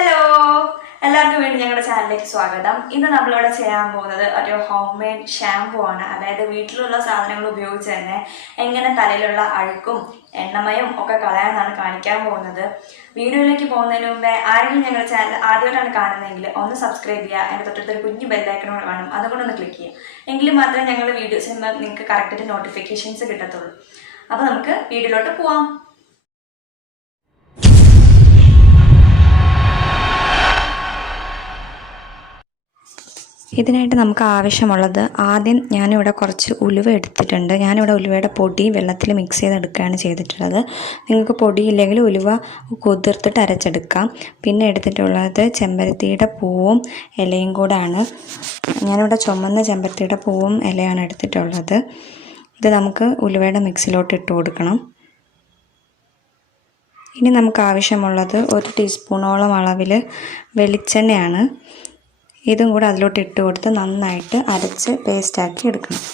Hello, എല്ലാവർക്കും വേണ്ടി ഞങ്ങളുടെ ചാനലിലേക്ക് സ്വാഗതം. ഇന്ന് നമ്മളിവിടെ ചെയ്യാൻ പോകുന്നത് ഒരു ഹോം മെയ്ഡ് ഷാമ്പൂ ആണ്. അതായത് വീട്ടിലുള്ള സാധനങ്ങൾ ഉപയോഗിച്ച് തന്നെ എങ്ങനെ തലയിലുള്ള അഴുക്കും എണ്ണമയും ഒക്കെ കളയാനാണ് കാണിക്കാൻ പോകുന്നത്. വീഡിയോയിലേക്ക് പോകുന്നതിന് മുമ്പേ ആരെങ്കിലും ഞങ്ങളുടെ ചാനൽ ആദ്യമായിട്ടാണ് കാണുന്നതെങ്കിൽ ഒന്ന് സബ്സ്ക്രൈബ് ചെയ്യുക. അതിൻ്റെ തൊട്ടടുത്തൊരു കുഞ്ഞു ബെല്ലൈക്കണോട് കാണും, അതുകൊണ്ട് ഒന്ന് ക്ലിക്ക് ചെയ്യുക. എങ്കിൽ മാത്രമേ ഞങ്ങളുടെ വീഡിയോസ് നിങ്ങൾക്ക് കറക്റ്റായിട്ട് നോട്ടിഫിക്കേഷൻസ് കിട്ടത്തുള്ളൂ. അപ്പോൾ നമുക്ക് വീഡിയോയിലോട്ട് പോവാം. ഇതിനായിട്ട് നമുക്ക് ആവശ്യമുള്ളത്, ആദ്യം ഞാനിവിടെ കുറച്ച് ഉലുവ എടുത്തിട്ടുണ്ട്. ഞാനിവിടെ ഉലുവയുടെ പൊടി വെള്ളത്തിൽ മിക്സ് ചെയ്തെടുക്കുകയാണ് ചെയ്തിട്ടുള്ളത്. നിങ്ങൾക്ക് പൊടിയില്ലെങ്കിൽ ഉലുവ കുതിർത്തിട്ട് അരച്ചെടുക്കാം. പിന്നെ എടുത്തിട്ടുള്ളത് ചെമ്പരത്തിയുടെ പൂവും ഇലയും കൂടാണ്. ഞാനിവിടെ ചുമന്ന ചെമ്പരത്തിയുടെ പൂവും ഇലയാണ് എടുത്തിട്ടുള്ളത്. ഇത് നമുക്ക് ഉലുവയുടെ മിക്സിലോട്ട് ഇട്ട് കൊടുക്കണം. ഇനി നമുക്ക് ആവശ്യമുള്ളത് 1 ടീസ്പൂണോളം അളവിൽ വെളിച്ചെണ്ണയാണ്. ഇതും കൂടെ അതിലോട്ട് ഇട്ട് കൊടുത്ത് നന്നായിട്ട് അരച്ച് പേസ്റ്റാക്കി എടുക്കണം.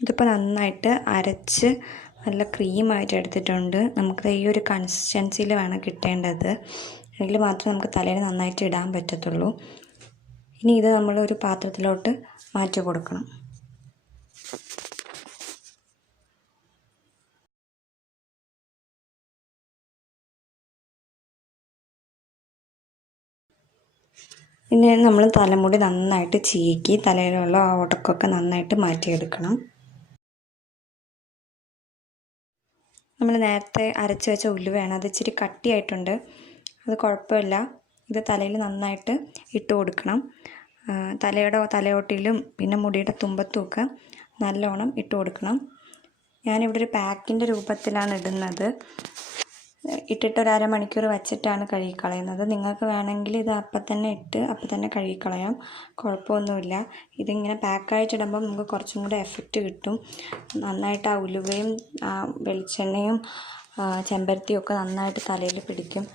ഇതിപ്പോൾ നന്നായിട്ട് അരച്ച് നല്ല ക്രീമായിട്ട് എടുത്തിട്ടുണ്ട്. നമുക്ക് ഈ ഒരു കൺസിസ്റ്റൻസിയിൽ വേണം കിട്ടേണ്ടത്. എങ്കിൽ മാത്രമേ നമുക്ക് തലയിൽ നന്നായിട്ട് ഇടാൻ പറ്റത്തുള്ളൂ. ഇനി ഇത് നമ്മൾ ഒരു പാത്രത്തിലോട്ട് മാറ്റി കൊടുക്കണം. പിന്നെ നമ്മൾ തലമുടി നന്നായിട്ട് ചീക്കി തലയിലുള്ള ഉടക്കൊക്കെ നന്നായിട്ട് മാറ്റിയെടുക്കണം. നമ്മൾ നേരത്തെ അരച്ച് വെച്ച ഉലുവയാണ്, അത് ഇച്ചിരി കട്ടിയായിട്ടുണ്ട്. അത് കുഴപ്പമില്ല. ഇത് തലയിൽ നന്നായിട്ട് ഇട്ട് കൊടുക്കണം. തലയോട്ടിയിലും പിന്നെ മുടിയുടെ തുമ്പത്തുമൊക്കെ നല്ലോണം ഇട്ട് കൊടുക്കണം. ഞാനിവിടെ ഒരു പാക്കിൻ്റെ രൂപത്തിലാണ് ഇടുന്നത്. ഇട്ടിട്ട് ഒരു അരമണിക്കൂർ വച്ചിട്ടാണ് കഴുകിക്കളയുന്നത്. നിങ്ങൾക്ക് വേണമെങ്കിൽ ഇത് അപ്പം തന്നെ ഇട്ട് അപ്പം തന്നെ കഴുകിക്കളയാം, കുഴപ്പമൊന്നുമില്ല. ഇതിങ്ങനെ പാക്കായിട്ടിടുമ്പം നമുക്ക് കുറച്ചും കൂടെ എഫക്റ്റ് കിട്ടും. നന്നായിട്ട് ആ ഉലുവയും വെളിച്ചെണ്ണയും ചെമ്പരത്തിയും ഒക്കെ നന്നായിട്ട് തലയിൽ പിടിക്കും.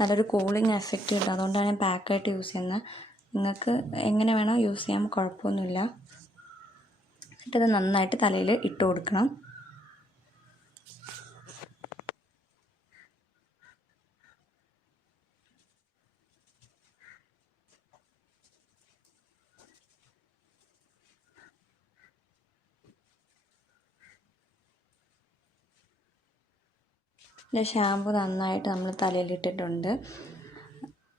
നല്ലൊരു കൂളിങ് എഫക്റ്റ് കിട്ടും. അതുകൊണ്ടാണ് ഞാൻ പാക്കായിട്ട് യൂസ് ചെയ്യുന്നത്. നിങ്ങൾക്ക് എങ്ങനെ വേണോ യൂസ് ചെയ്യാം, കുഴപ്പമൊന്നുമില്ല. എന്നിട്ടത് നന്നായിട്ട് തലയിൽ ഇട്ട് കൊടുക്കണം. ഷാമ്പു നന്നായിട്ട് നമ്മൾ തലയിലിട്ടിട്ടുണ്ട്.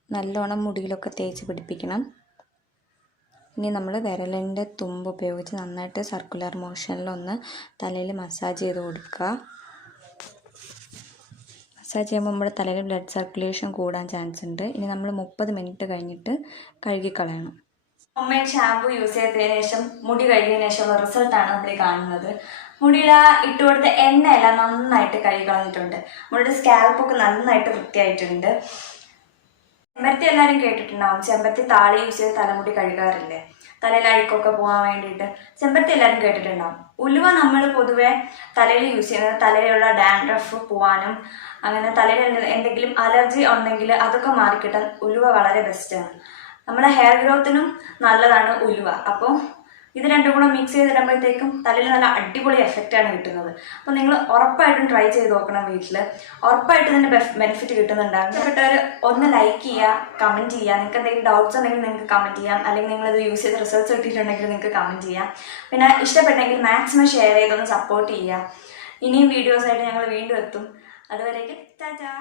നല്ലോണം മുടിയിലൊക്കെ തേച്ച് പിടിപ്പിക്കണം. ഇനി നമ്മൾ വിരലിൻ്റെ തുമ്പ് ഉപയോഗിച്ച് നന്നായിട്ട് സർക്കുലർ മോഷനിലൊന്ന് തലയിൽ മസാജ് ചെയ്ത് കൊടുക്കുക. മസാജ് ചെയ്യുമ്പോൾ നമ്മുടെ തലയിൽ ബ്ലഡ് സർക്കുലേഷൻ കൂടാൻ ചാൻസ് ഉണ്ട്. ഇനി നമ്മൾ 30 മിനിറ്റ് കഴിഞ്ഞിട്ട് കഴുകിക്കളയണം. ഹോം മെയ്ഡ് ഷാമ്പു യൂസ് ചെയ്തതിന് ശേഷം മുടി കഴുകിയതിന് ശേഷമുള്ള റിസൾട്ടാണ് നമ്മൾ കാണുന്നത്. മുടിയുടെ ഇട്ട് കൊടുത്ത എണ്ണയെല്ലാം നന്നായിട്ട് കഴുകി കളഞ്ഞിട്ടുണ്ട്. മുടിയുടെ സ്കാൽപ്പൊക്കെ നന്നായിട്ട് വൃത്തിയായിട്ടുണ്ട്. ചെമ്പരത്തി എല്ലാവരും കേട്ടിട്ടുണ്ടാവും. ചെമ്പരത്തി താളി യൂസ് ചെയ്ത് തലമുടി കഴുകാറില്ലേ, തലയിൽ അഴുക്കൊക്കെ പോകാൻ വേണ്ടിയിട്ട്. ചെമ്പരത്തി എല്ലാവരും കേട്ടിട്ടുണ്ടാവും. ഉലുവ നമ്മൾ പൊതുവെ തലയിൽ യൂസ് ചെയ്യുന്നത് തലയിലുള്ള ഡാൻഡ്രഫ് പോവാനും അങ്ങനെ തലയിൽ എന്തെങ്കിലും അലർജി ഉണ്ടെങ്കിൽ അതൊക്കെ മാറിക്കിട്ടാൻ ഉലുവ വളരെ ബെസ്റ്റാണ്. നമ്മുടെ ഹെയർ ഗ്രോത്തിനും നല്ലതാണ് ഉലുവ. അപ്പോൾ ഇത് രണ്ടും കൂടെ മിക്സ് ചെയ്തിടുമ്പോഴത്തേക്കും തലയിൽ നല്ല അടിപൊളി എഫക്റ്റാണ് കിട്ടുന്നത്. അപ്പോൾ നിങ്ങൾ ഉറപ്പായിട്ടും ട്രൈ ചെയ്ത് നോക്കണം വീട്ടിൽ. ഉറപ്പായിട്ട് ഇതിൻ്റെ ബെനിഫിറ്റ് കിട്ടുന്നുണ്ടാകും. ഇഷ്ടപ്പെട്ടവർ ഒന്ന് ലൈക്ക് ചെയ്യുക, കമൻറ്റ് ചെയ്യുക. നിങ്ങൾക്ക് എന്തെങ്കിലും ഡൗട്ട്സ് ഉണ്ടെങ്കിൽ നിങ്ങൾക്ക് കമൻറ്റ് ചെയ്യാം. അല്ലെങ്കിൽ നിങ്ങളിത് യൂസ് ചെയ്ത് റിസൾട്ട്സ് കിട്ടിയിട്ടുണ്ടെങ്കിൽ നിങ്ങൾക്ക് കമൻറ്റ് ചെയ്യാം. പിന്നെ ഇഷ്ടപ്പെട്ടെങ്കിൽ മാക്സിമം ഷെയർ ചെയ്തൊന്ന് സപ്പോർട്ട് ചെയ്യുക. ഇനിയും വീഡിയോസായിട്ട് ഞങ്ങൾ വീണ്ടും എത്തും. അതുവരേക്കും ടാറ്റാ.